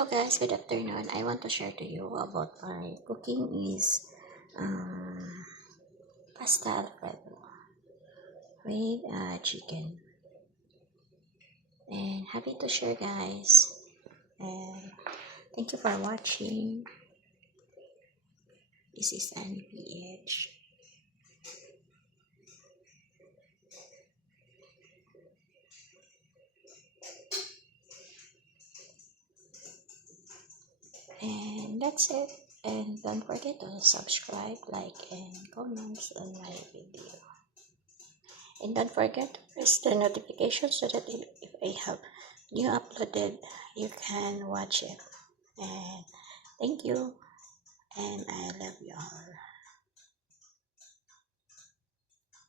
Hello guys, good afternoon. I want to share to you about my cooking is pasta alfredo with chicken. And happy to share guys. And thank you for watching. This is NPH. And that's it. And don't forget to subscribe, like, and comments on my video. And don't forget to press the notification so that if I have new uploaded, you can watch it. And thank you, and I love you all.